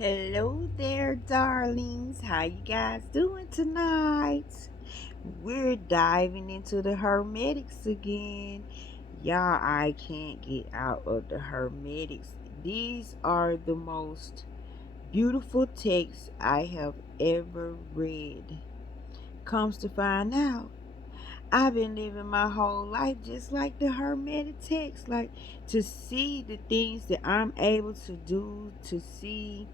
Hello there, darlings. How you guys doing tonight? We're diving into the Hermetics again. Y'all, I can't get out of the Hermetics. These are the most beautiful texts I have ever read. Comes to find out, I've been living my whole life just like the Hermetic text, like to see the things that I'm able to do, to see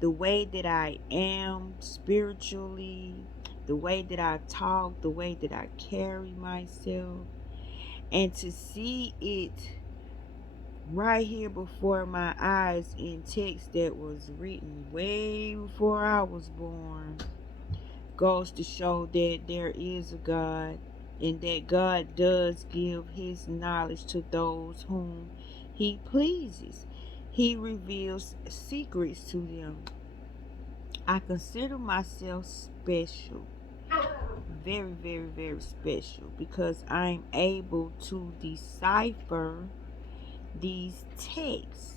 the way that I am spiritually, the way that I talk, the way that I carry myself, and to see it right here before my eyes in text that was written way before I was born goes to show that there is a God and that God does give his knowledge to those whom he pleases. He reveals secrets to them. I consider myself special, very, very, very special, because I'm able to decipher these texts.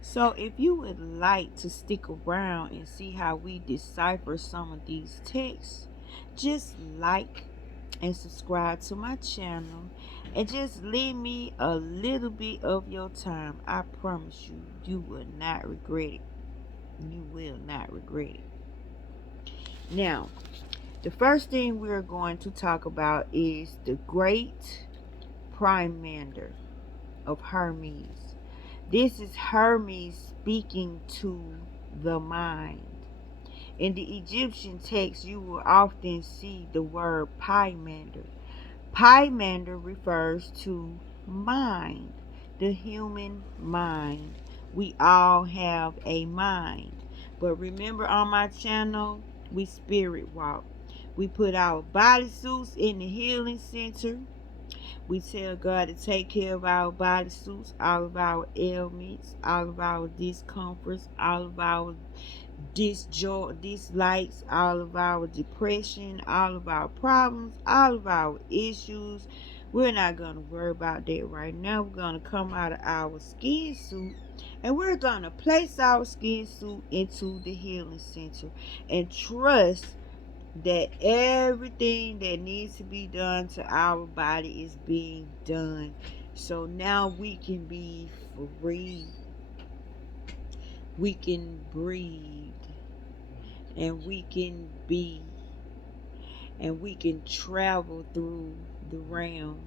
So, if you would like to stick around and see how we decipher some of these texts, just like and subscribe to my channel and just leave me a little bit of your time. I promise you, you will not regret it. You will not regret it. Now, the first thing we're going to talk about is the great Pymander of Hermes. This is Hermes speaking to the mind. In the Egyptian text, you will often see the word Pymander. Pymander refers to mind, the human mind. We all have a mind. But remember, on my channel, we spirit walk. We put our bodysuits in the healing center. We tell God to take care of our body suits, all of our ailments, all of our discomforts, all of our disjoy, dislikes, all of our depression, all of our problems, all of our issues. We're not going to worry about that right now. We're going to come out of our skin suit and we're going to place our skin suit into the healing center and trust that everything that needs to be done to our body is being done. So now we can be free. We can breathe. And we can be. And we can travel through the realms.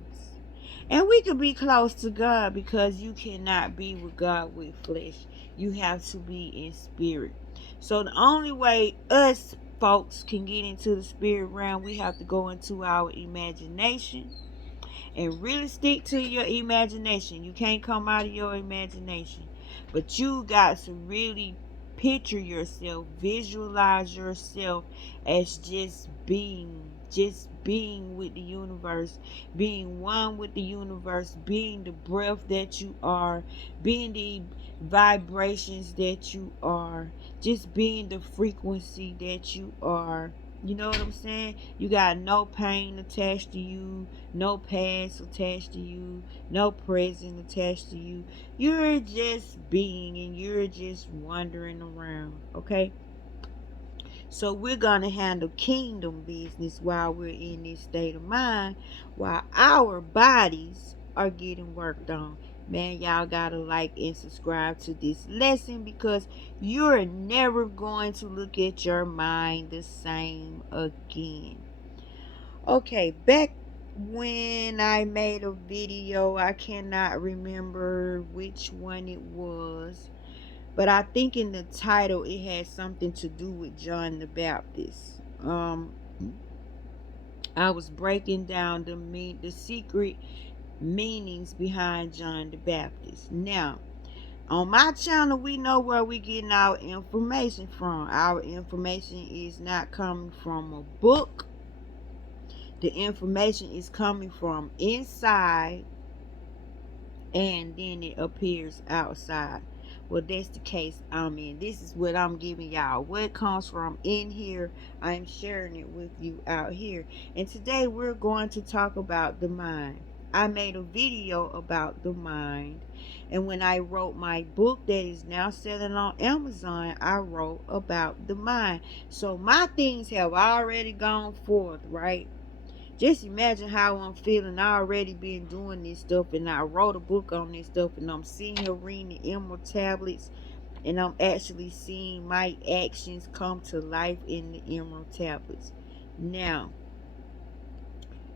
And we can be close to God because you cannot be with God with flesh. You have to be in spirit. So the only way us folks can get into the spirit realm, we have to go into our imagination and really stick to your imagination. You can't come out of your imagination. But you got to really picture yourself, visualize yourself as just being with the universe, being one with the universe, being the breath that you are, being the vibrations that you are, just being the frequency that you are. You know what I'm saying? You got no pain attached to you, no past attached to you, no present attached to you. You're just being and you're just wandering around, okay? So we're going to handle kingdom business while we're in this state of mind, while our bodies are getting worked on. Man, y'all got to like and subscribe to this lesson because you're never going to look at your mind the same again. Okay, back when I made a video, I cannot remember which one it was, but I think in the title it had something to do with John the Baptist. I was breaking down the secret meanings behind John the Baptist. Now, on my channel, we know where we getting our information from. Our information is not coming from a book. The information is coming from inside and then it appears outside. Well, that's the case I'm in. This is what I'm giving y'all. What comes from in here, I'm sharing it with you out here. And today we're going to talk about the mind. I made a video about the mind And when I wrote my book that is now selling on Amazon, I wrote about the mind. So my things have already gone forth, right? Just imagine how I'm feeling. I already been doing this stuff, and I wrote a book on this stuff, and I'm sitting here reading the Emerald tablets, and I'm actually seeing my actions come to life in the Emerald tablets. Now,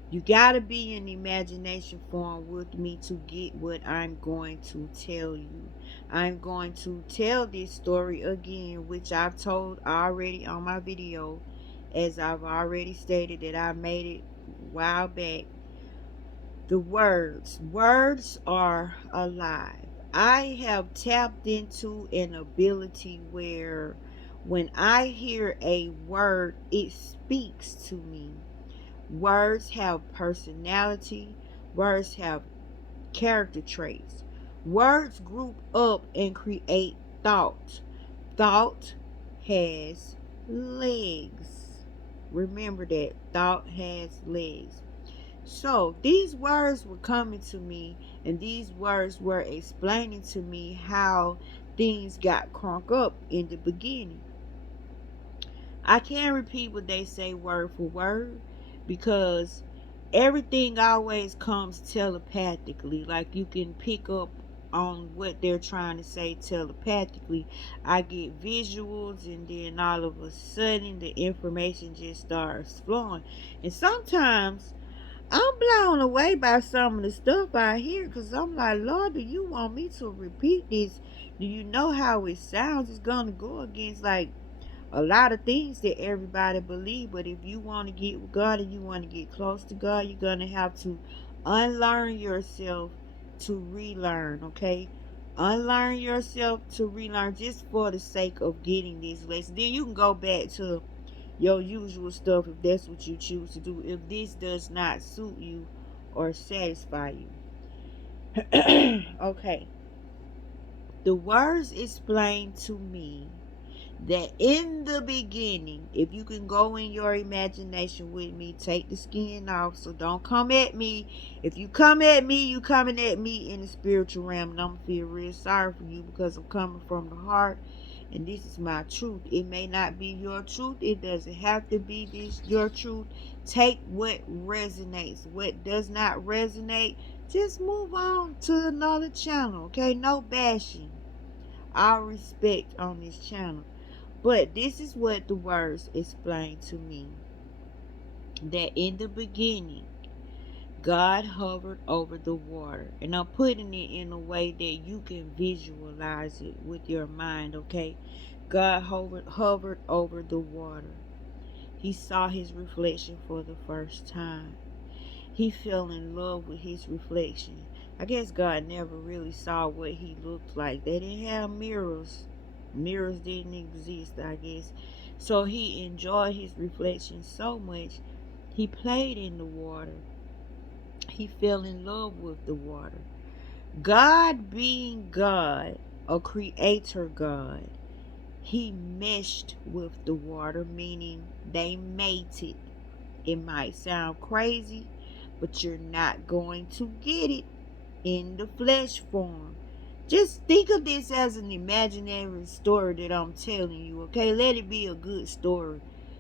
you gotta be in imagination form with me to get what I'm going to tell you. I'm going to tell this story again, which I've told already on my video, as I've already stated that I made it a while back. The words are alive. I have tapped into an ability where when I hear a word, it speaks to me. Words have personality. Words have character traits. Words group up and create thought. Thought has legs. Remember that. Thought has legs. So these words were coming to me, and these words were explaining to me how things got crunk up in the beginning. I can't repeat what they say word for word because everything always comes telepathically. Like you can pick up on what they're trying to say telepathically. I get visuals, and then all of a sudden the information just starts flowing. And sometimes I'm blown away by some of the stuff I hear because I'm like, Lord, do you want me to repeat this? Do you know how it sounds? It's going to go against like a lot of things that everybody believe. But if you want to get with God and you want to get close to God, you're going to have to unlearn yourself to relearn, okay? Unlearn yourself to relearn just for the sake of getting this lesson. Then you can go back to your usual stuff if that's what you choose to do, if this does not suit you or satisfy you. Okay. The words explain to me that in the beginning, if you can go in your imagination with me, take the skin off, so don't come at me. If you come at me, you coming at me in the spiritual realm, and I'm gonna feel real sorry for you because I'm coming from the heart, and this is my truth. It may not be your truth. It doesn't have to be this your truth. Take what resonates. What does not resonate, just move on to another channel. Okay, no bashing. All respect on this channel. But this is what the words explain to me. That in the beginning, God hovered over the water. And I'm putting it in a way that you can visualize it with your mind, okay? God hovered over the water. He saw his reflection for the first time. He fell in love with his reflection. I guess God never really saw what he looked like. They didn't have mirrors. Mirrors didn't exist, I guess. So he enjoyed his reflection so much, he played in the water. He fell in love with the water. God being God, a creator God, he meshed with the water, meaning they mated. It might sound crazy, but you're not going to get it in the flesh form. Just think of this as an imaginary story that I'm telling you, okay? Let it be a good story.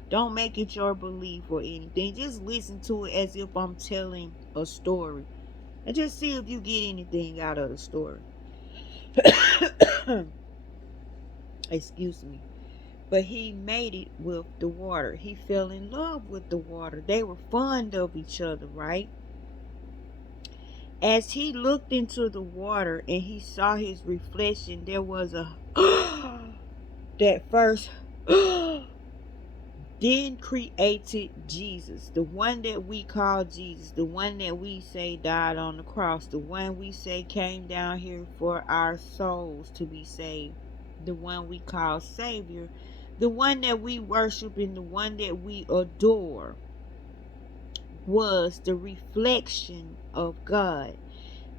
Don't make it your belief or anything. Just listen to it as if I'm telling a story. And just see if you get anything out of the story. Excuse me. But he made it with the water. He fell in love with the water. They were fond of each other, right? As he looked into the water and he saw his reflection, there was a that first then created Jesus, the one that we call Jesus, the one that we say died on the cross, the one we say came down here for our souls to be saved, the one we call Savior, the one that we worship and the one that we adore, was the reflection of God.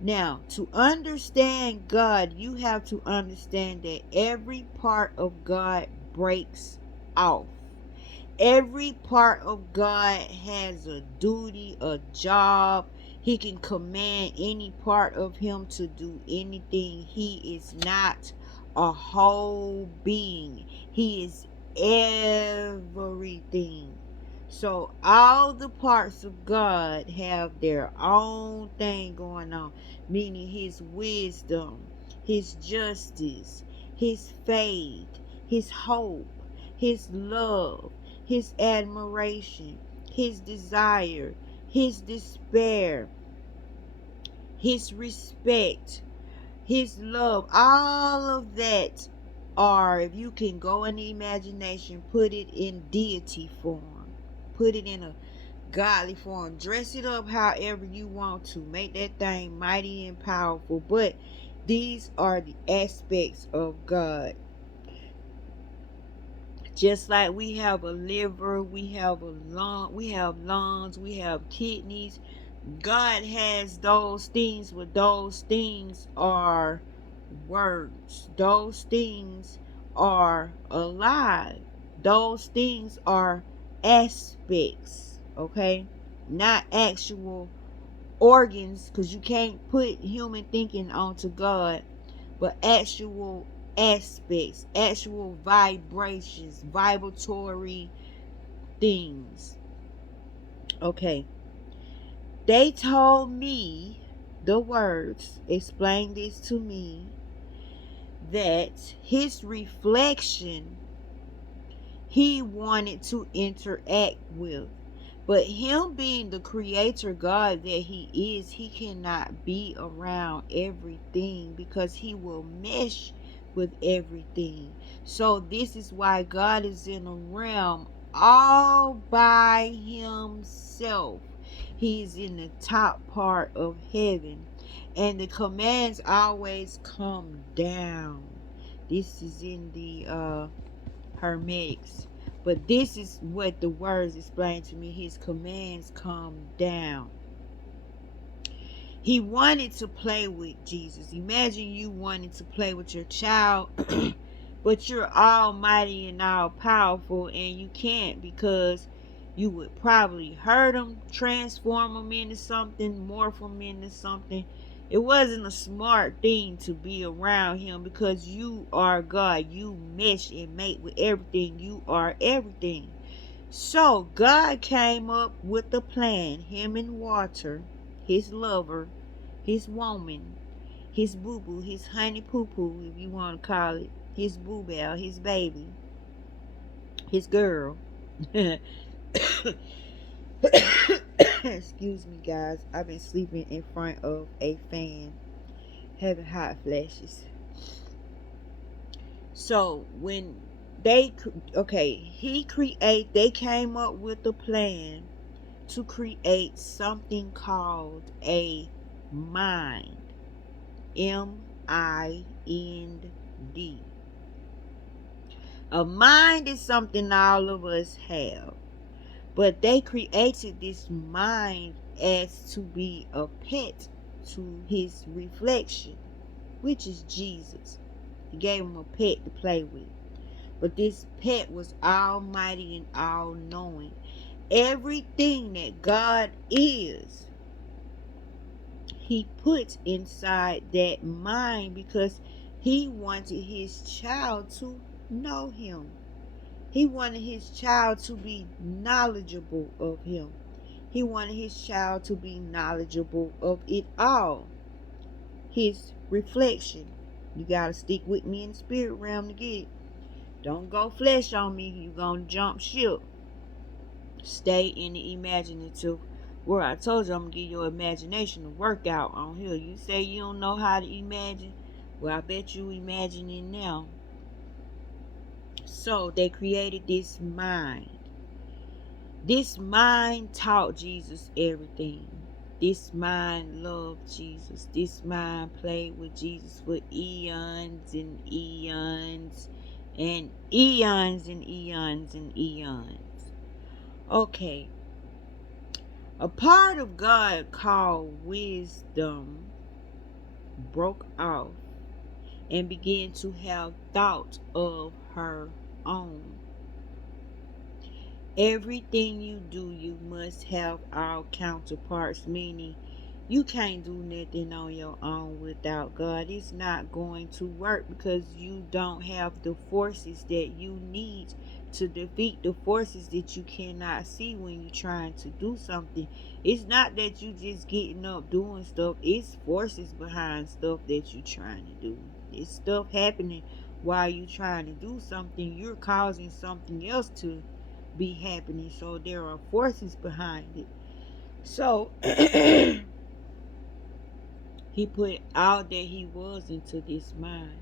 Now, to understand God, you have to understand that every part of God breaks off. Every part of God has a duty, a job. He can command any part of him to do anything. He is not a whole being. He is everything. So all the parts of God have their own thing going on, meaning his wisdom, his justice, his faith, his hope, his love, his admiration, his desire, his despair, his respect, his love, all of that are, if you can go in the imagination, put it in deity form, put it in a godly form, dress it up however you want to, make that thing mighty and powerful. But these are the aspects of God. Just like we have a liver, we have a lung, we have lungs, we have kidneys. God has those things, but those things are words. Those things are alive. Those things are aspects, okay? Not actual organs, because you can't put human thinking onto God, but actual aspects, actual vibrations, vibratory things. Okay. They told me, the words explained this to me, that his reflection he wanted to interact with. But him being the creator God that he is, he cannot be around everything because he will mesh with everything. So this is why God is in a realm all by himself. He's in the top part of heaven. And the commands always come down. This is in the Hermetics. But this is what the words explain to me. His commands come down. He wanted to play with Jesus. Imagine you wanting to play with your child, but you're almighty and all powerful, and you can't because you would probably hurt him, transform him into something, morph him into something. It wasn't a smart thing to be around him because you are God. You mesh and mate with everything. You are everything. So God came up with a plan. Him and Water, his lover, his woman, his boo boo, his honey poo poo, if you want to call it, his boo bell, his baby, his girl. Excuse me, guys. I've been sleeping in front of a fan, having hot flashes. So when they they came up with a plan to create something called a mind. M-I-N-D. A mind is something all of us have. But they created this mind as to be a pet to his reflection, which is Jesus. He gave him a pet to play with. But this pet was almighty and all knowing. Everything that God is, he put inside that mind because he wanted his child to know him. He wanted his child to be knowledgeable of him. He wanted his child to be knowledgeable of it all. His reflection. You got to stick with me in the spirit realm to get it. Don't go flesh on me. You're going to jump ship. Stay in the imaginative where I told you I'm going to give your imagination a workout on here. You say you don't know how to imagine? Well, I bet you imagining now. So they created this mind. This mind taught Jesus everything. This mind loved Jesus. This mind played with Jesus for eons and eons and eons and eons and eons. Okay. A part of God called wisdom broke off and began to have thought of her own. Everything you do, you must have our counterparts, meaning You can't do nothing on your own without God. It's not going to work because you don't have the forces that you need to defeat the forces that you cannot see when you're trying to do something. It's not that you just getting up doing stuff, it's forces behind stuff that you're trying to do. It's stuff happening while you're trying to do something. You're causing something else to be happening. So there are forces behind it. So he put all that he was into this mind.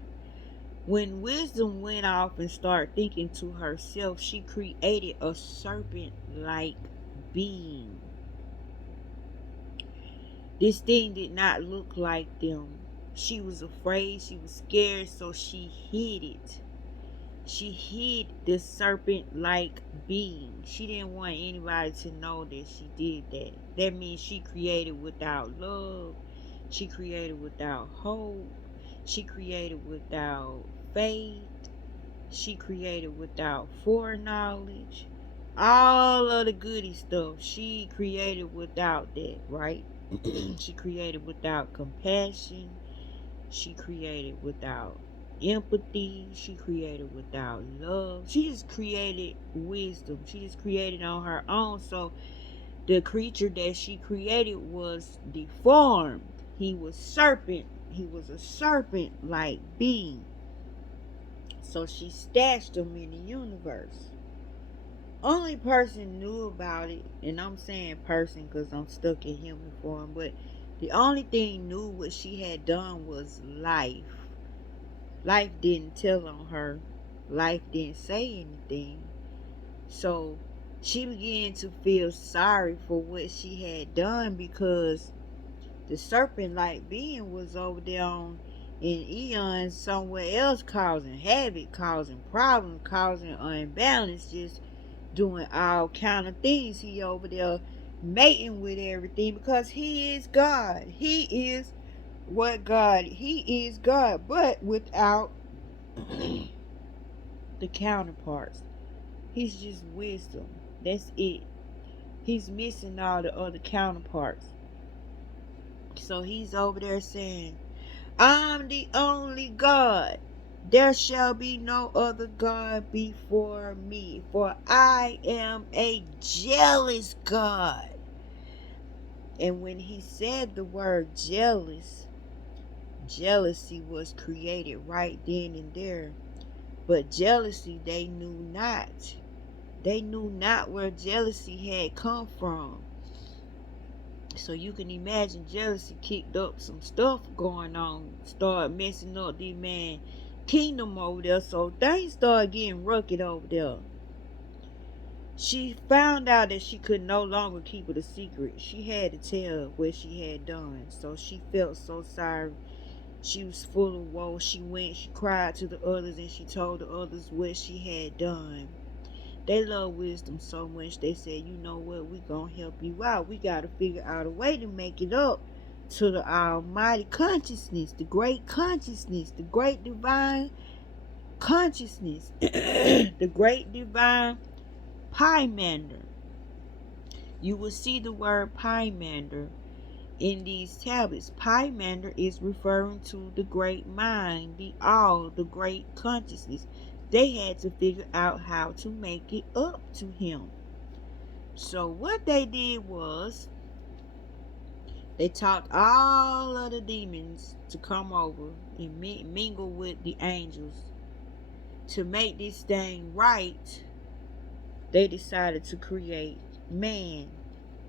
When wisdom went off and started thinking to herself, she created a serpent like being. This thing did not look like them. She was afraid, she was scared, so she hid it. She hid the serpent like being. She didn't want anybody to know that she did that. That means she created without love. She created without hope. She created without faith. She created without foreknowledge. All of the goody stuff. She created without that, right? She created without compassion. She created without empathy. She created without love. She just created wisdom. She just created on her own. So the creature that she created was deformed. He was serpent. He was a serpent like being. So she stashed him in the universe. Only person knew about it, and I'm saying person because I'm stuck in human form, but the only thing knew what she had done was life. Life didn't tell on her. Life didn't say anything. So she began to feel sorry for what she had done because the serpent like being was over there on in eons somewhere else causing havoc, causing problems, causing unbalance, just doing all kind of things. He over there mating with everything because he is God. He is what God. He is God, but without the counterparts. He's just wisdom. That's it. He's missing all the other counterparts. So he's over there saying, I'm the only God. There shall be no other God before me, for I am a jealous God. And when he said the word jealous, jealousy was created right then and there. But jealousy they knew not. They knew not where jealousy had come from. So you can imagine jealousy kicked up some stuff going on, started messing up the man kingdom over there. So things started getting rugged over there. She found out that she could no longer keep it a secret. She had to tell what she had done. So she felt so sorry. She was full of woe. She cried to the others, and she told the others what she had done. They love wisdom so much they said, you know what, we gonna help you out. We gotta figure out a way to make it up to the almighty consciousness, the great consciousness, the great divine consciousness, the great divine Pymander. You will see the word Pymander in these tablets. Pymander is referring to the great mind, the all, the great consciousness. They had to figure out how to make it up to him. So what they did was they taught all of the demons to come over and mingle with the angels. To make this thing right, they decided to create man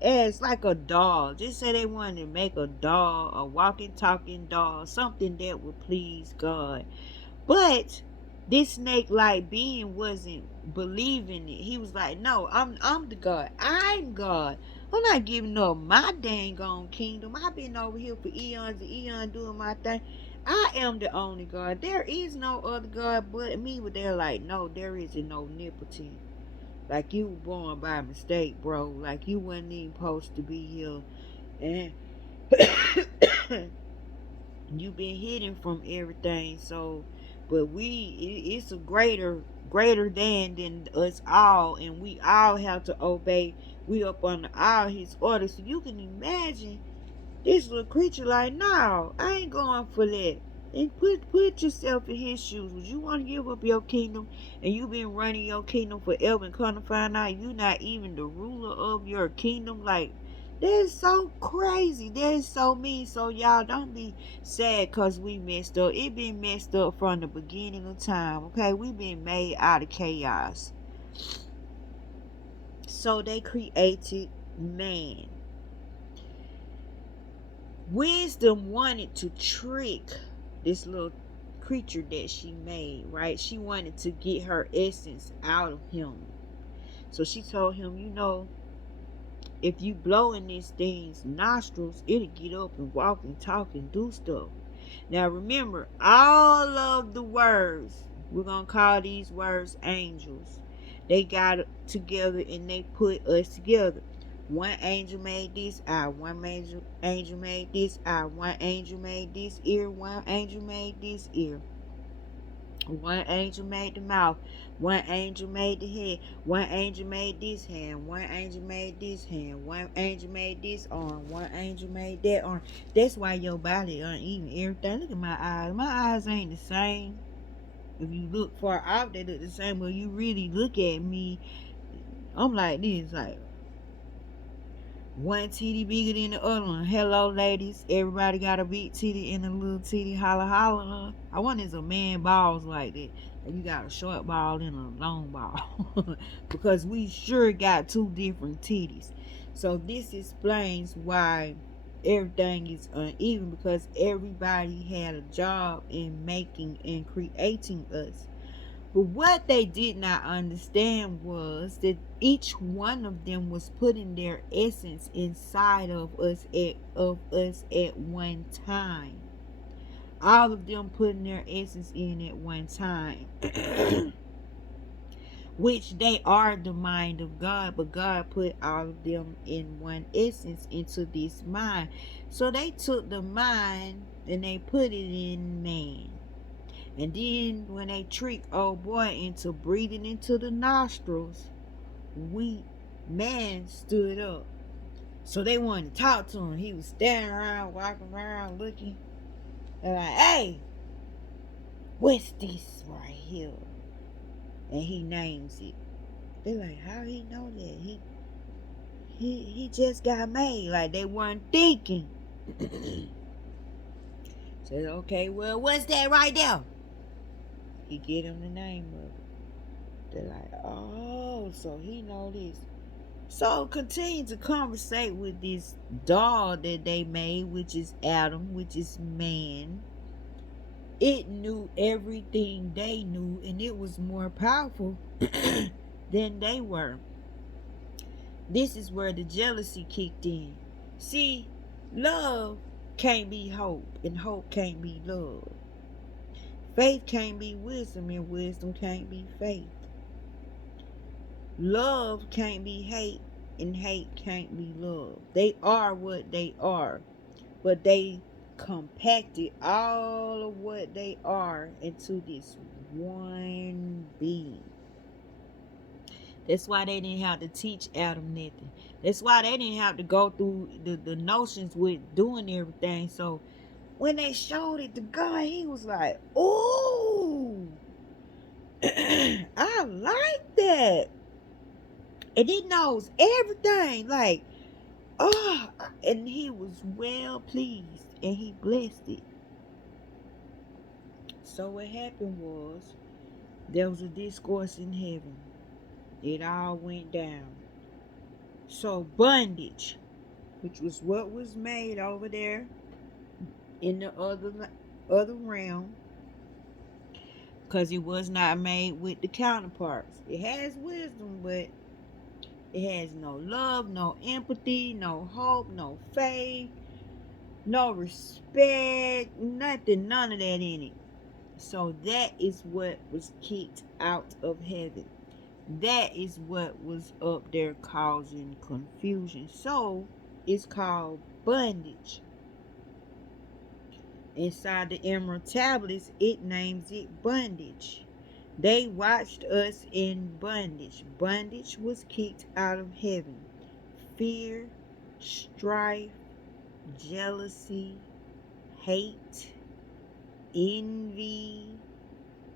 as like a doll. Just say they wanted to make a doll, a walking, talking doll, something that would please God. But this snake like being wasn't believing it. He was like, no, I'm the God. I'm God. I'm not giving up my dang on kingdom. I've been over here for eons and eons doing my thing. I am the only God. There is no other God but me. But they're like, no, there isn't no omnipotent. Like you were born by mistake, bro. Like you wasn't even supposed to be here. And you've been hidden from everything. So but it's a greater than us all, and we all have to obey. We up under all his orders. So you can imagine This little creature like, no, I ain't going for that. And put yourself in his shoes. Would you want to give up your kingdom and you been running your kingdom forever and come to find out you not even the ruler of your kingdom? Like, that's so crazy. That's so mean. So y'all don't be sad cause we messed up. It been messed up from the beginning of time. Okay, we been made out of chaos. So they created man. Wisdom wanted to trick this little creature that she made, right? She wanted to get her essence out of him. So she told him, if you blow in this thing's nostrils, it'll get up and walk and talk and do stuff. Now remember, all of the words, we're going to call these words angels. They got together and they put us together. One angel made this eye, one angel made this eye, one angel made this ear, one angel made this ear. One angel made the mouth, one angel made the head, one angel made this hand, one angel made this hand, one angel made this arm, one angel made that arm. That's why your body uneven, everything. Look at my eyes. My eyes ain't the same. If you look far out, they look the same. But you really look at me, I'm like this, like one titty bigger than the other one. Hello, ladies. Everybody got a big titty and a little titty. Holla, holla. I want is a man balls like that. And you got a short ball and a long ball. Because we sure got two different titties. So this explains why everything is uneven. Because everybody had a job in making and creating us. But what they did not understand was that each one of them was putting their essence inside of us at one time. All of them putting their essence in at one time. Which they are the mind of God, but God put all of them in one essence into this mind. So they took the mind and they put it in man. And then when they trick old boy into breathing into the nostrils, man stood up. So they wanted to talk to him. He was standing around, walking around, looking. They're like, hey, what's this right here? And he names it. They're like, how he know that? He just got made. Like they weren't thinking. Said, okay, well, what's that right there? He get him the name of it. They're like, oh, so he know this. So continue to conversate with this doll that they made, which is Adam, which is man. It knew everything they knew, and it was more powerful than they were. This is where the jealousy kicked in. See, love can't be hope, and hope can't be love. Faith can't be wisdom, and wisdom can't be faith. Love can't be hate, and hate can't be love. They are what they are, but they compacted all of what they are into this one being. That's why they didn't have to teach Adam nothing. That's why they didn't have to go through the notions with doing everything. So when they showed it to God, he was like, "Ooh, I like that." And he knows everything. Like, oh, and he was well pleased and he blessed it. So what happened was there was a discourse in heaven. It all went down. So bondage, which was what was made over there in the other realm, because it was not made with the counterparts. It has wisdom, but it has no love, no empathy, no hope, no faith, no respect, nothing, none of that in it. So that is what was kicked out of heaven. That is what was up there causing confusion. So it's called bondage. Inside the emerald tablets, it names it bondage. They watched us in bondage. Bondage was kicked out of heaven. Fear, strife, jealousy, hate, envy,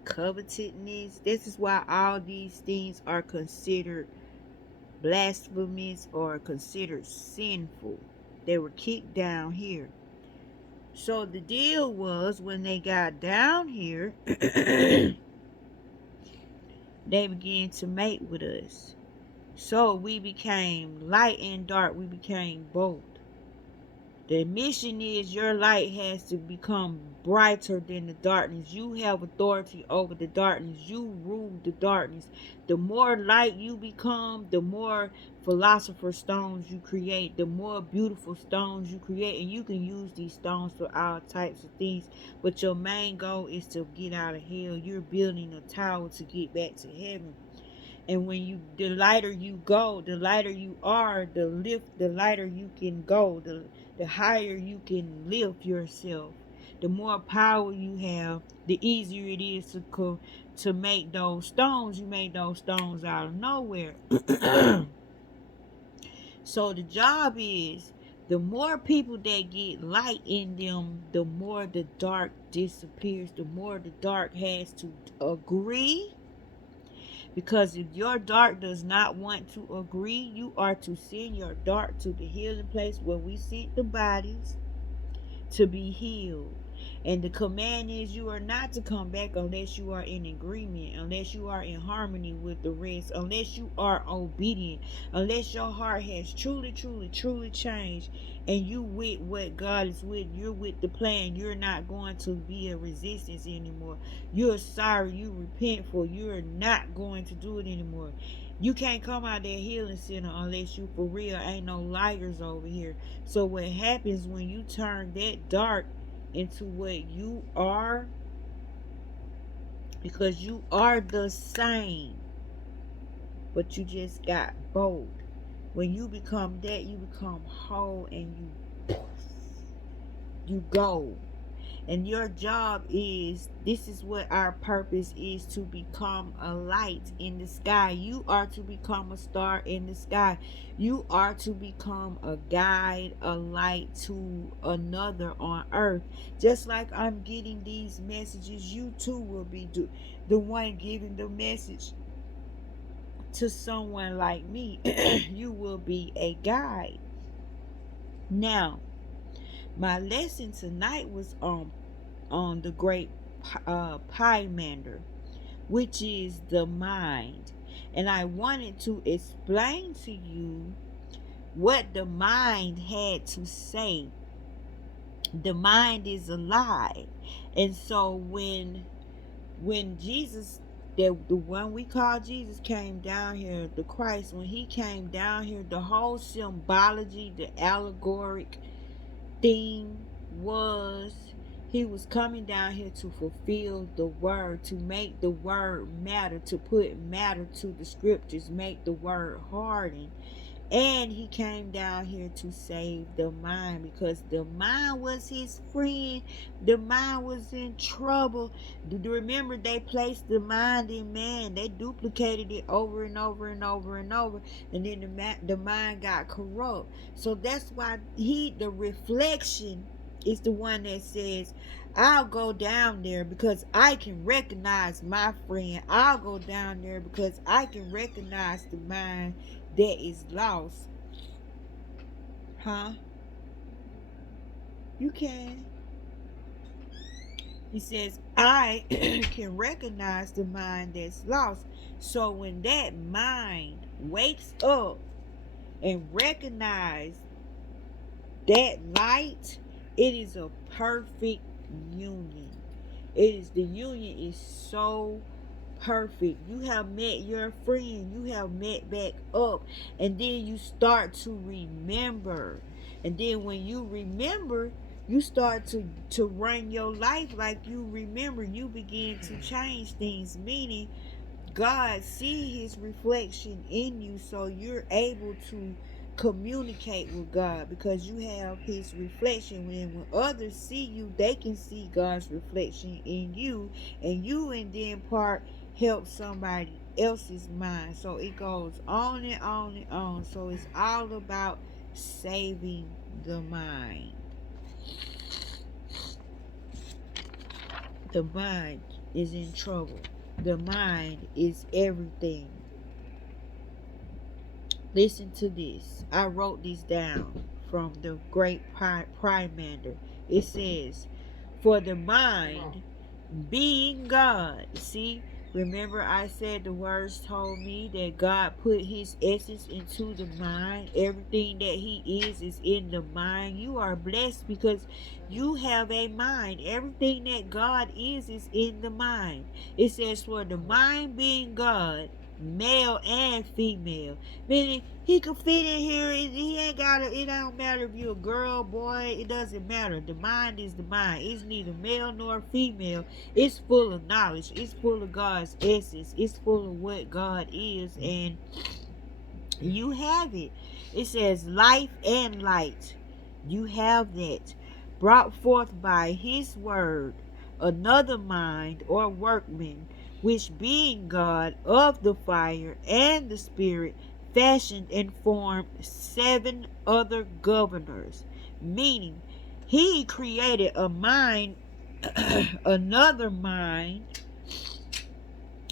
covetousness. This is why all these things are considered blasphemous or considered sinful. They were kicked down here. So the deal was when they got down here, they began to mate with us. So we became light and dark. We became both. The mission is your light has to become brighter than the darkness. You have authority over the darkness. You rule the darkness. The more light you become, the more philosopher stones you create, the more beautiful stones you create. And you can use these stones for all types of things. But your main goal is to get out of hell. You're building a tower to get back to heaven. And when you, the lighter you go, the lighter you are, the lighter you can go, the higher you can lift yourself. The more power you have, the easier it is to make those stones. You make those stones out of nowhere. So the job is, the more people that get light in them, the more the dark disappears, the more the dark has to agree. Because if your dark does not want to agree, you are to send your dark to the healing place where we sent the bodies to be healed. And the command is, you are not to come back unless you are in agreement, unless you are in harmony with the rest, unless you are obedient, unless your heart has truly, truly, truly changed and you with what God is with, you're with the plan. You're not going to be a resistance anymore. You're sorry, you repentful, you're not going to do it anymore. You can't come out that healing center unless you for real. Ain't no liars over here. So what happens when you turn that dark into what you are, because you are the same, but you just got bold. When you become that, you become whole and you go. And your job is, this is what our purpose is, to become a light in the sky. You are to become a star in the sky. You are to become a guide, a light to another on earth. Just like I'm getting these messages, you too will be the one giving the message to someone like me. You will be a guide. Now, my lesson tonight was on the great Pymander, which is the mind. And I wanted to explain to you what the mind had to say. The mind is alive. And so when Jesus, the one we call Jesus, came down here, the Christ, when he came down here, the whole symbology, the allegoric thing was, he was coming down here to fulfill the word, to make the word matter, to put matter to the scriptures, make the word harden. And he came down here to save the mind, because the mind was his friend. The mind was in trouble. Do you remember they placed the mind in man? They duplicated it over and over and over and over. And then the mind got corrupt. So that's why the reflection is the one that says, I'll go down there because I can recognize my friend. I'll go down there because I can recognize the mind that is lost. Huh? You can. He says, I can recognize the mind that's lost. So when that mind wakes up and recognize that light, it is a perfect union. The union is so perfect. You have met your friend, you have met back up, and then you start to remember. And then when you remember, you start to run your life like you remember. You begin to change things, meaning God see his reflection in you, so you're able to communicate with God because you have his reflection. When others see you, they can see God's reflection in you, and you in then part help somebody else's mind. So it goes on and on and on. So it's all about saving The mind. The mind is in trouble. The mind is everything. Listen to this. I wrote this down from the great Pymander. It says, for the mind being God. See, remember I said the words told me that God put his essence into the mind. Everything that he is in the mind. You are blessed because you have a mind. Everything that God is in the mind. It says for the mind being God, male and female. Meaning he could fit in here. He ain't got it. It don't matter if you're a girl, boy. It doesn't matter. The mind is the mind. It's neither male nor female. It's full of knowledge. It's full of God's essence. It's full of what God is, and you have it. It says life and light. You have that. Brought forth by his word, another mind or workman, which being God of the fire and the spirit, fashioned and formed 7 other governors. Meaning, he created a mind, another mind,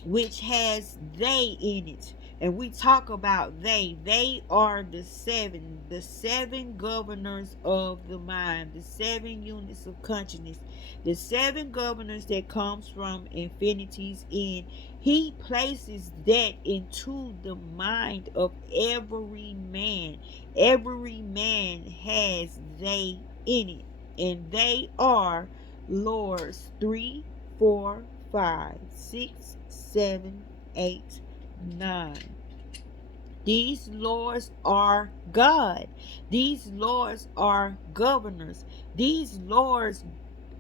which has they in it. And we talk about they are the seven governors of the mind, the 7 units of consciousness, the 7 governors that comes from infinity's end. He places that into the mind of every man. Every man has they in it, and they are lords 3, 4, 5, 6, 7, 8, 9. These lords are God. These lords are governors. These lords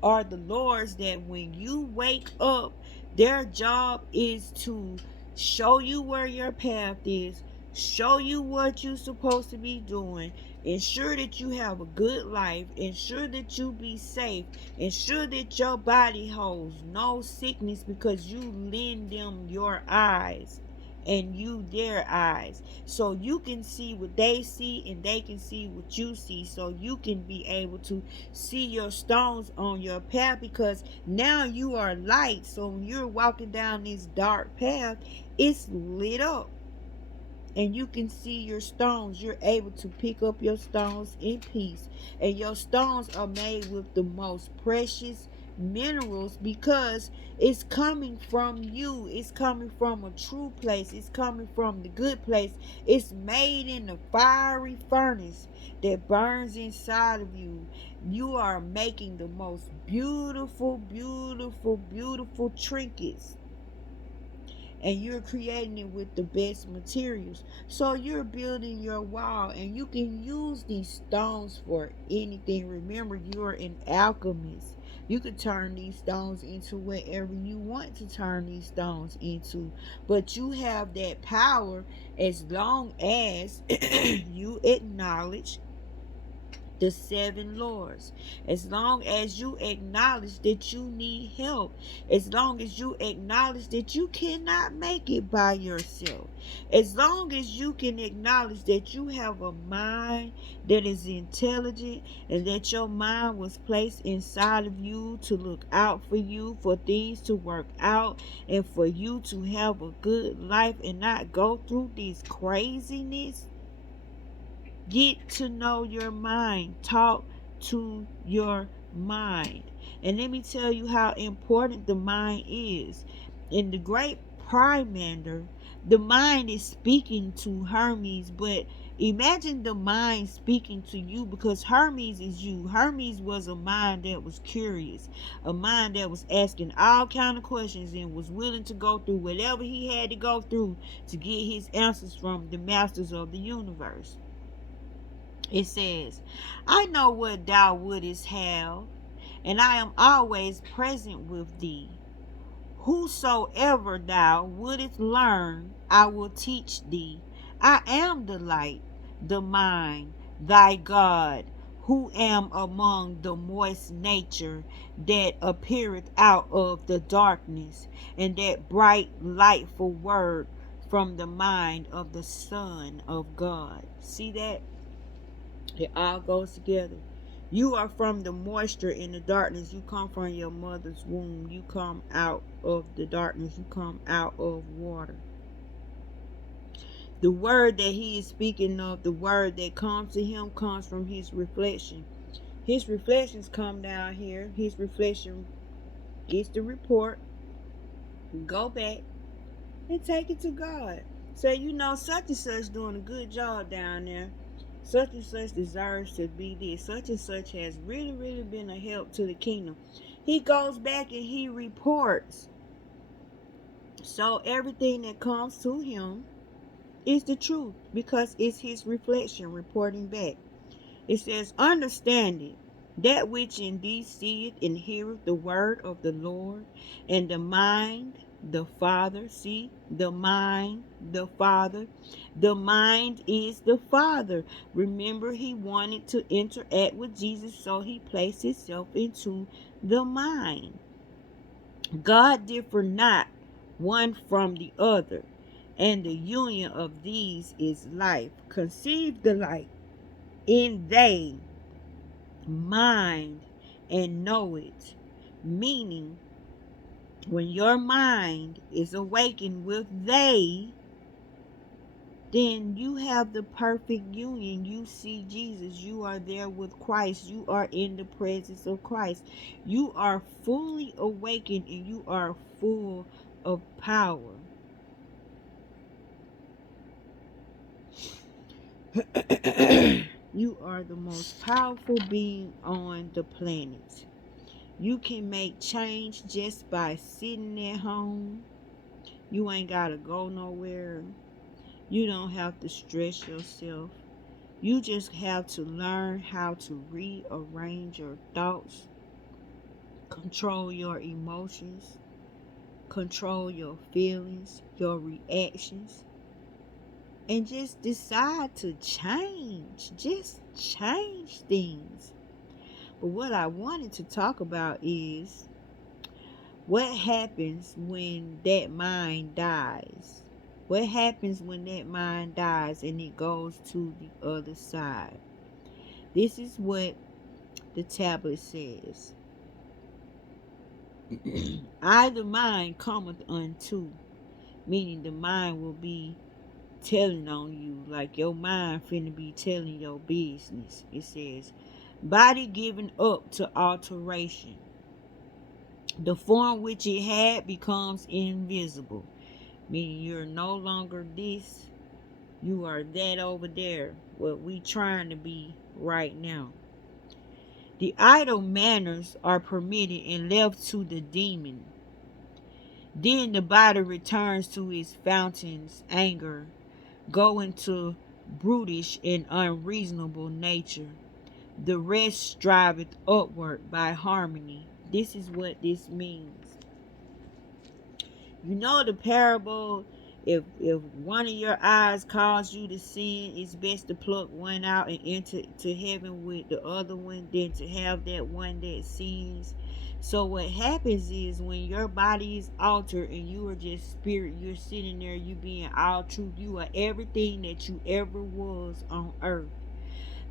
are the lords that when you wake up, their job is to show you where your path is, show you what you're supposed to be doing, ensure that you have a good life, ensure that you be safe, ensure that your body holds no sickness because you lend them your eyes and you their eyes, so you can see what they see and they can see what you see, so you can be able to see your stones on your path, because now you are light. So when you're walking down this dark path, it's lit up and you can see your stones. You're able to pick up your stones in peace, and your stones are made with the most precious minerals because it's coming from you. It's coming from a true place. It's coming from the good place. It's made in the fiery furnace that burns inside of you. You are making the most beautiful, beautiful, beautiful trinkets, and you're creating it with the best materials. So you're building your wall, and you can use these stones for anything. Remember, you're an alchemist. You can turn these stones into whatever you want to turn these stones into. But you have that power as long as you acknowledge the 7 lords. As long as you acknowledge that you need help, as long as you acknowledge that you cannot make it by yourself, as long as you can acknowledge that you have a mind that is intelligent and that your mind was placed inside of you to look out for you, for things to work out, and for you to have a good life and not go through this craziness. Get to know your mind. Talk to your mind. And let me tell you how important the mind is. In the great Pymander, the mind is speaking to Hermes, but imagine the mind speaking to you, because Hermes is you. Hermes was a mind that was curious, a mind that was asking all kind of questions and was willing to go through whatever he had to go through to get his answers from the masters of the universe. It says, I know what thou wouldest have, and I am always present with thee. Whosoever thou wouldest learn, I will teach thee. I am the light, the mind, thy God, who am among the moist nature that appeareth out of the darkness, and that bright, lightful word from the mind of the Son of God. See that? It all goes together. You are from the moisture in the darkness. You come from your mother's womb. You come out of the darkness. You come out of water. The word that he is speaking of, the word that comes to him, comes from his reflection. His reflections come down here. His reflection gets the report. Go back and take it to God. Say, you know, such and such doing a good job down there. Such and such deserves to be this. Such and such has really, really been a help to the kingdom. He goes back and he reports. So everything that comes to him is the truth because it's his reflection reporting back. It says, understand it, that which indeed seeth and heareth the word of the Lord, and the mind, the Father. See, the mind, the Father. The mind is the Father. Remember, he wanted to interact with Jesus, so he placed himself into the mind. God differ not one from the other, and the union of these is life. Conceive the light in they mind and know it. Meaning, when your mind is awakened with they, then you have the perfect union. You see Jesus. You are there with Christ. You are in the presence of Christ. You are fully awakened and you are full of power. You are the most powerful being on the planet. You can make change just by sitting at home. You ain't gotta go nowhere. You don't have to stress yourself. You just have to learn how to rearrange your thoughts, control your emotions, control your feelings, your reactions, and just decide to change. Just change things. But what I wanted to talk about is what happens when that mind dies? What happens when that mind dies and it goes to the other side? This is what the tablet says. I, the mind, cometh unto, meaning the mind will be telling on you, like your mind finna be telling your business. It says, body given up to alteration. The form which it had becomes invisible, meaning you're no longer this, you are that over there, what we trying to be right now. The idle manners are permitted and left to the demon. Then the body returns to its fountain's anger, going to brutish and unreasonable nature. The rest striveth upward by harmony. This is what this means. You know the parable, if one of your eyes cause you to sin, it's best to pluck one out and enter to heaven with the other one than to have that one that sins. So what happens is when your body is altered and you are just spirit, you're sitting there, you being all truth, you are everything that you ever was on earth.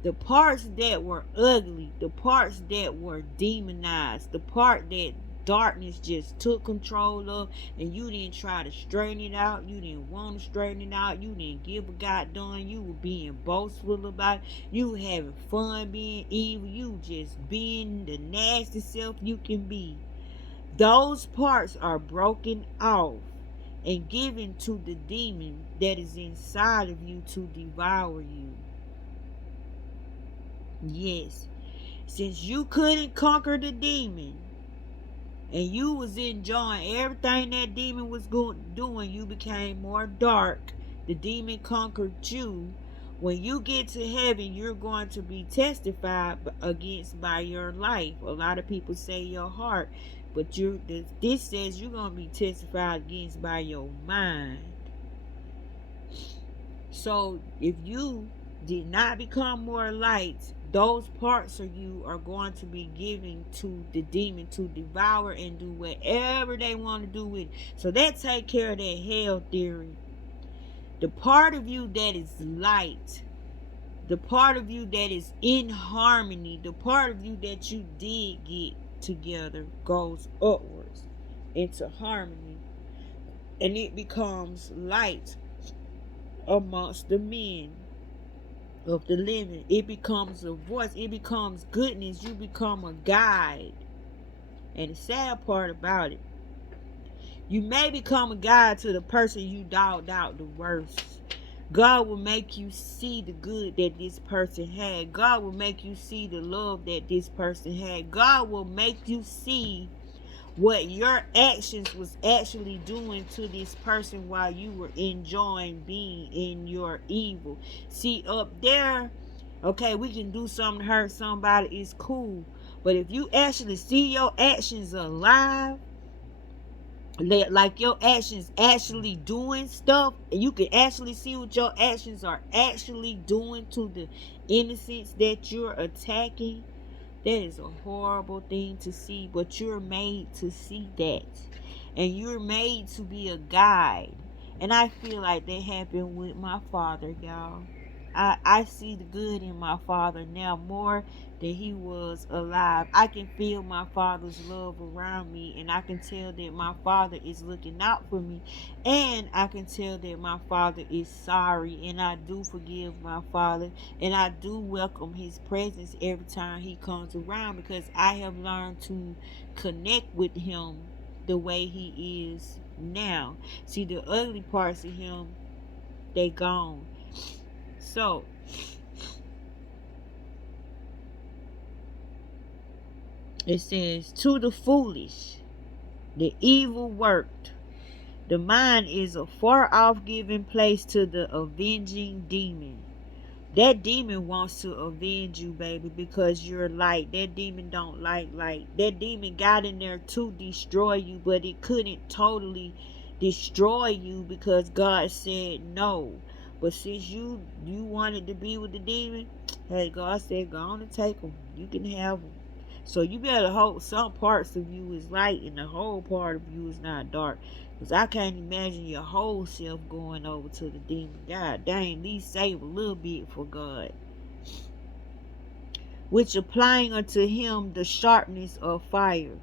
The parts that were ugly, the parts that were demonized, the part that darkness just took control of, and you didn't try to straighten it out, you didn't want to straighten it out, you didn't give a god done, you were being boastful about it, you were having fun being evil, you just being the nasty self you can be. Those parts are broken off and given to the demon that is inside of you to devour you. Yes, since you couldn't conquer the demon and you was enjoying everything that demon was doing, you became more dark. The demon conquered you. When you get to heaven, you're going to be testified against by your life. A lot of people say your heart, but this says you're going to be testified against by your mind. So if you did not become more light, those parts of you are going to be given to the demon to devour and do whatever they want to do with it. So that take care of that hell theory. The part of you that is light The part of you that is in harmony, the part of you that you did get together, goes upwards into harmony, and it becomes light amongst the men of the living. It becomes a voice, it becomes goodness, you become a guide. And the sad part about it, you may become a guide to the person you dogged out the worst. God will make you see the good that this person had. God will make you see the love that this person had. God will make you see what your actions was actually doing to this person while you were enjoying being in your evil. See, up there, okay, we can do something to hurt somebody, it's cool. But if you actually see your actions alive, like your actions actually doing stuff, and you can actually see what your actions are actually doing to the innocents that you're attacking, that is a horrible thing to see, but you're made to see that. And you're made to be a guide. And I feel like that happened with my father, y'all. I see the good in my father now more than he was alive. I can feel my father's love around me, and I can tell that my father is looking out for me, and I can tell that my father is sorry, and I do forgive my father, and I do welcome his presence every time he comes around, because I have learned to connect with him the way he is now. See, the ugly parts of him, they gone. So it says, to the foolish, the evil worked. The mind is a far off giving place to the avenging demon. That demon wants to avenge you, baby, because you're light. That demon don't like light. That demon got in there to destroy you, but it couldn't totally destroy you because God said no. But since you wanted to be with the demon, hey, God said, go on and take them. You can have them. So you better hope some parts of you is light and the whole part of you is not dark. Because I can't imagine your whole self going over to the demon. God dang, at least save a little bit for God. Which applying unto him the sharpness of fire.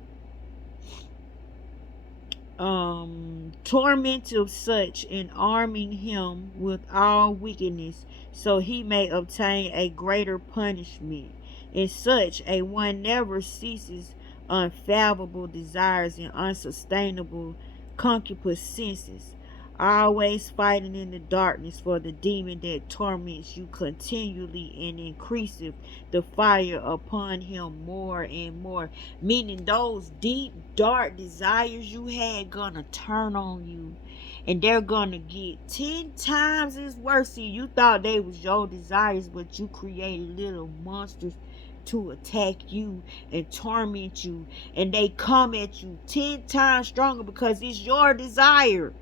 Torment of such, and arming him with all wickedness, so he may obtain a greater punishment. In such a one never ceases unfathomable desires and unsustainable concupiscences, always fighting in the darkness for the demon that torments you continually, and increaseth the fire upon him more and more. Meaning those deep dark desires you had gonna turn on you, and they're gonna get 10 times as worse. See, you thought they was your desires, but you created little monsters to attack you and torment you, and they come at you 10 times stronger because it's your desire.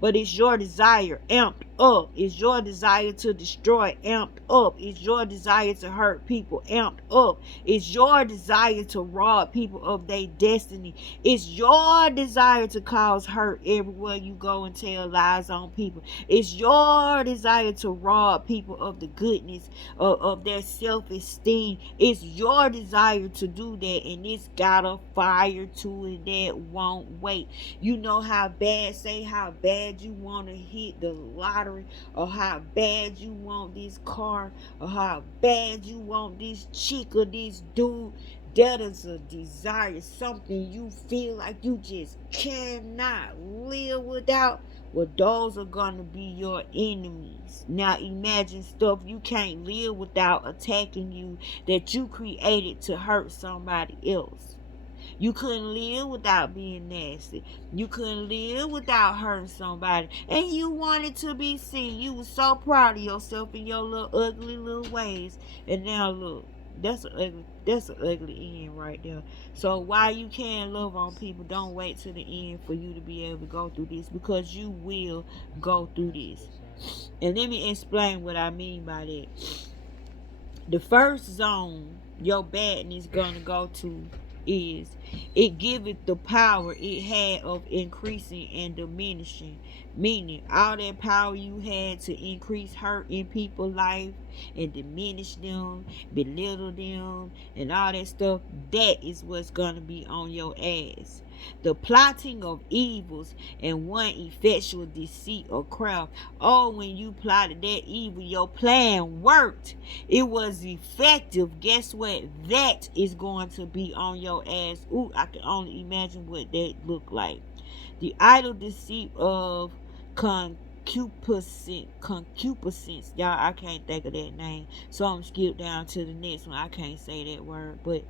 But it's your desire amped up. It's your desire to destroy amped up. It's your desire to hurt people amped up. It's your desire to rob people of their destiny. It's your desire to cause hurt everywhere you go and tell lies on people. It's your desire to rob people of the goodness of their self-esteem. It's your desire to do that, and it's got a fire to it that won't wait. You know how bad, say how bad you want to hit the lottery, or how bad you want this car, or how bad you want this chick or this dude. That is a desire, something you feel like you just cannot live without. Well, those are gonna be your enemies. Now imagine stuff you can't live without attacking you, that you created to hurt somebody else. You couldn't live without being nasty. You couldn't live without hurting somebody. And you wanted to be seen. You were so proud of yourself in your little ugly little ways. And now look, that's an ugly end right there. So while you can love on people, don't wait till the end for you to be able to go through this, because you will go through this. And let me explain what I mean by that. The first zone your badness gonna go to is It giveth the power it had of increasing and diminishing. Meaning, all that power you had to increase hurt in people's life and diminish them, belittle them, and all that stuff, that is what's gonna be on your ass. The plotting of evils and one effectual deceit or craft. Oh, when you plotted that evil, your plan worked. It was effective. Guess what? That is going to be on your ass. Ooh, I can only imagine what that looked like. The idle deceit of concupiscence. Y'all, I can't think of that name. So I'm skip down to the next one. I can't say that word. But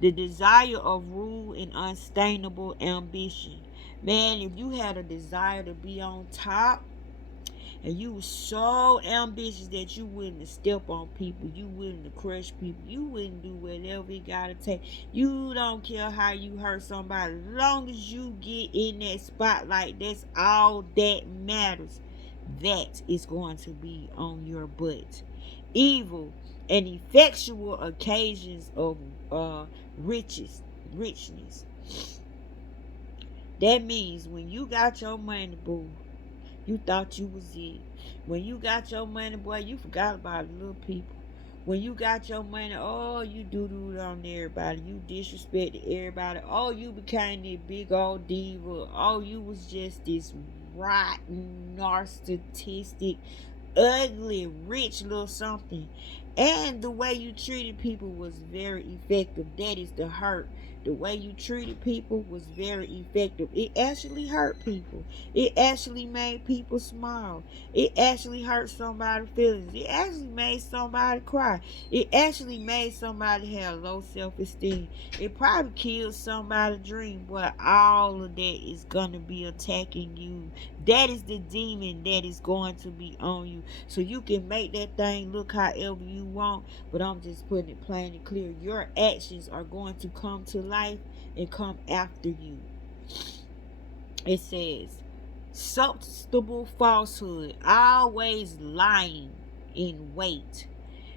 the desire of rule and unstainable ambition. Man, if you had a desire to be on top, and you were so ambitious that you wouldn't step on people, you wouldn't crush people, you wouldn't do whatever it gotta take. You don't care how you hurt somebody, as long as you get in that spotlight, that's all that matters. That is going to be on your butt. Evil and effectual occasions of richness. That means when you got your money, boo, you thought you was it. When you got your money, boy, you forgot about the little people. When you got your money, oh, you doo-dooed on everybody. You disrespected everybody. Oh, you became this big old diva. Oh, you was just this rotten, narcissistic, ugly, rich little something. And the way you treated people was very effective. That is the hurt. The way you treated people was very effective. It actually hurt people. It actually made people smile. It actually hurt somebody's feelings. It actually made somebody cry. It actually made somebody have low self-esteem. It probably killed somebody's dream, but all of that is going to be attacking you. That is the demon that is going to be on you. So you can make that thing look however you want, but I'm just putting it plain and clear. Your actions are going to come to life and come after you. It says, substantial falsehood, always lying in wait.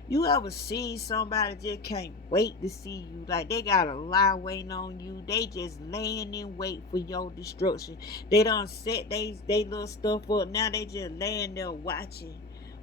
You ever seen somebody just can't wait to see you? Like they got a lie waiting on you. They just laying in wait for your destruction. They done set they little stuff up. Now they just laying there watching.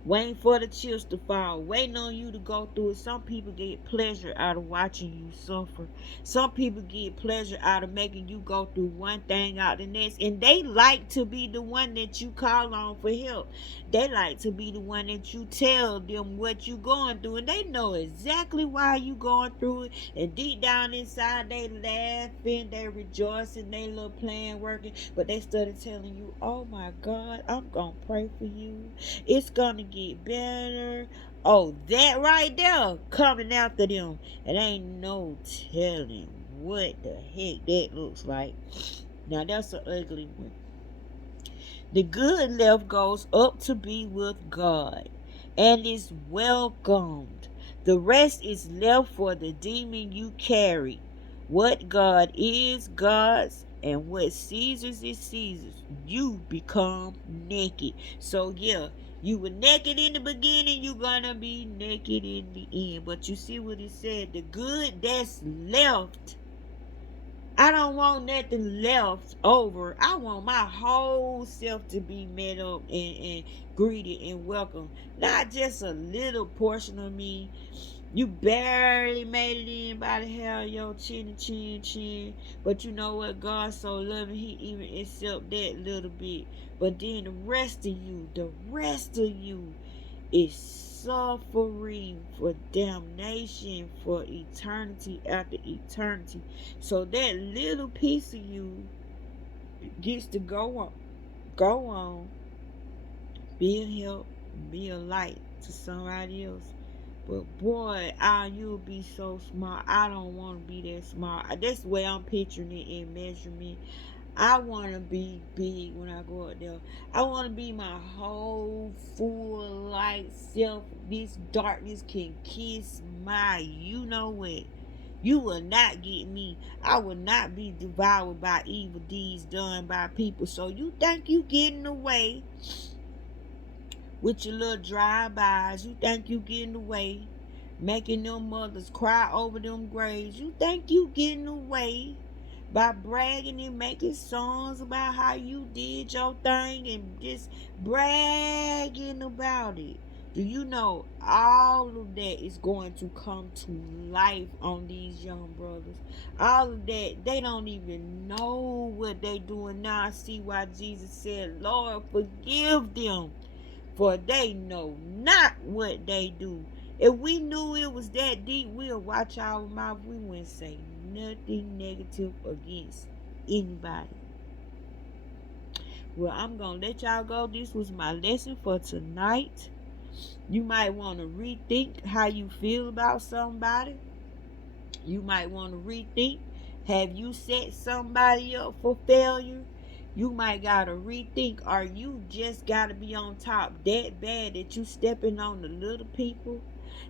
Waiting for the chips to fall, waiting on you to go through it. Some people get pleasure out of watching you suffer. Some people get pleasure out of making you go through one thing out the next. And they like to be the one that you call on for help. They like to be the one that you tell them what you going through. And they know exactly why you going through it. And deep down inside, they laughing, they rejoicing, they little plan working. But they started telling you, oh my God, I'm going to pray for you. It's going to get better. Oh, that right there coming after them. And ain't no telling what the heck that looks like. Now, that's an ugly one. The good left goes up to be with God and is welcomed. The rest is left for the demon you carry. What God is God's, and what Caesar's is Caesar's. You become naked. So yeah, you were naked in the beginning, you're gonna be naked in the end. But you see what it said, the good that's left, I don't want nothing left over. I want my whole self to be met up and greeted and welcomed. Not just a little portion of me. You barely made it in by the hair of your chin. But you know what? God so loving, He even accept that little bit. But then the rest of you is suffering for damnation for eternity after eternity. So that little piece of you gets to go on, be a help, be a light to somebody else. But boy, you'll be so smart. I don't want to be that smart. That's the way I'm picturing it in measurement. I want to be big when I go out there. I want to be my whole full light self. This darkness can kiss my you know what. You will not get me. I will not be devoured by evil deeds done by people. So you think you getting away with your little drive-bys. You think you getting away making them mothers cry over them graves. You think you getting away by bragging and making songs about how you did your thing and just bragging about it? Do you know all of that is going to come to life on these young brothers? All of that, they don't even know what they doing now. I see why Jesus said, Lord, forgive them, for they know not what they do. If we knew it was that deep, we'll watch our mouth. We wouldn't say nothing negative against anybody. Well, I'm going to let y'all go. This was my lesson for tonight. You might want to rethink how you feel about somebody. You might want to rethink. Have you set somebody up for failure? You might gotta rethink. Are you just gotta be on top that bad that you stepping on the little people?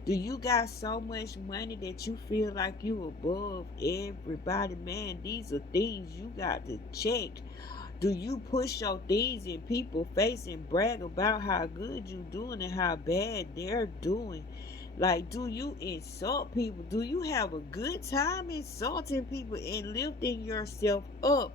Do you got so much money that you feel like you above everybody? Man, these are things you got to check. Do you push your things in people's face and brag about how good you doing and how bad they're doing? Like, do you insult people? Do you have a good time insulting people and lifting yourself up?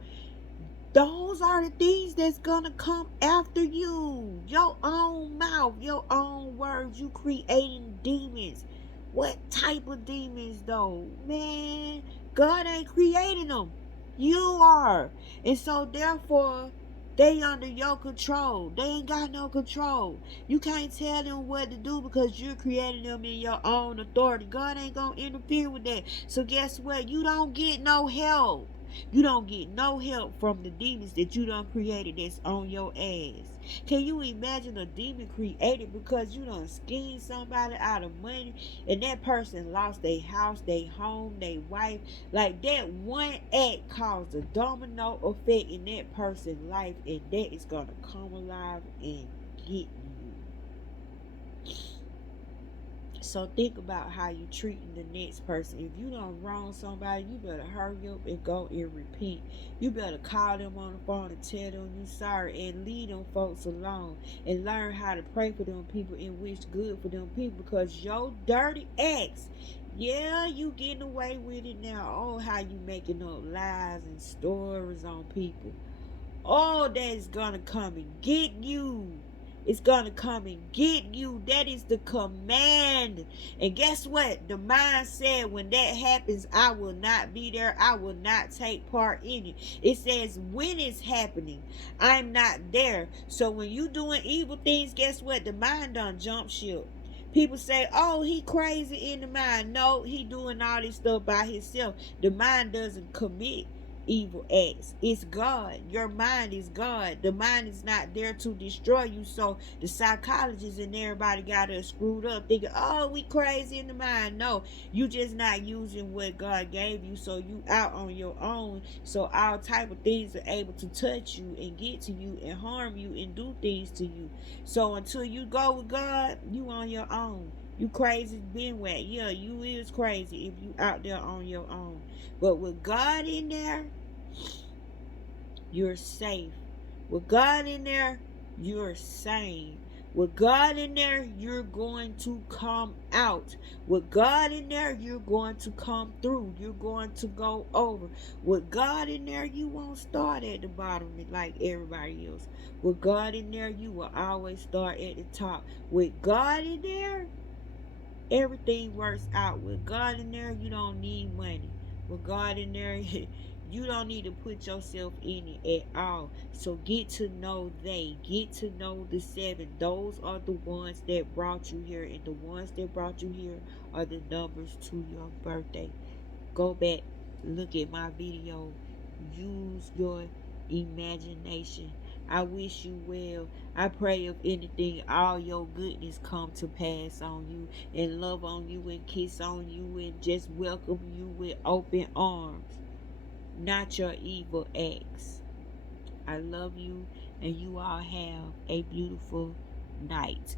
Those are the things that's gonna come after you. Your own mouth, your own words. You creating demons. What type of demons though? Man, God ain't creating them. You are. And so therefore, they under your control. They ain't got no control. You can't tell them what to do because you're creating them in your own authority. God ain't gonna interfere with that. So guess what? You don't get no help. You don't get no help from the demons that you done created that's on your ass. Can you imagine a demon created because you done schemed somebody out of money and that person lost their house, their home, their wife? Like that one act caused a domino effect in that person's life, and that is gonna come alive and get you. So think about how you treating the next person. If you don't wrong somebody, you better hurry up and go and repent. You better call them on the phone and tell them you sorry and leave them folks alone and learn how to pray for them people and wish good for them people, because your dirty acts, yeah, you getting away with it now. Oh, how you making up lies and stories on people. All that is gonna come and get you. It's gonna come and get you. That is the command. And guess what? The mind said when that happens, I will not be there. I will not take part in it. It says when it's happening, I'm not there. So when you doing evil things, guess what? The mind done jump ship. People say, oh, he crazy in the mind. No, he doing all this stuff by himself. The mind doesn't commit evil acts. It's God. Your mind is God. The mind is not there to destroy you. So the psychologists and everybody got us screwed up thinking, oh, we crazy in the mind. No, you just not using what God gave you. So you out on your own. So all type of things are able to touch you and get to you and harm you and do things to you. So until you go with God, you on your own. You crazy been wet. Yeah, you is crazy if you out there on your own. But with God in there, you're safe. With God in there, you're sane. With God in there, you're going to come out. With God in there, you're going to come through. You're going to go over. With God in there, you won't start at the bottom like everybody else. With God in there, you will always start at the top. With God in there, everything works out. With God in there, you don't need money. With God in there, you don't need to put yourself in it at all. So get to know get to know the seven. Those are the ones that brought you here, and the ones that brought you here are the numbers to your birthday. Go back, look at my video, use your imagination. I wish you well. I pray if anything, all your goodness come to pass on you and love on you and kiss on you and just welcome you with open arms, not your evil acts. I love you, and you all have a beautiful night.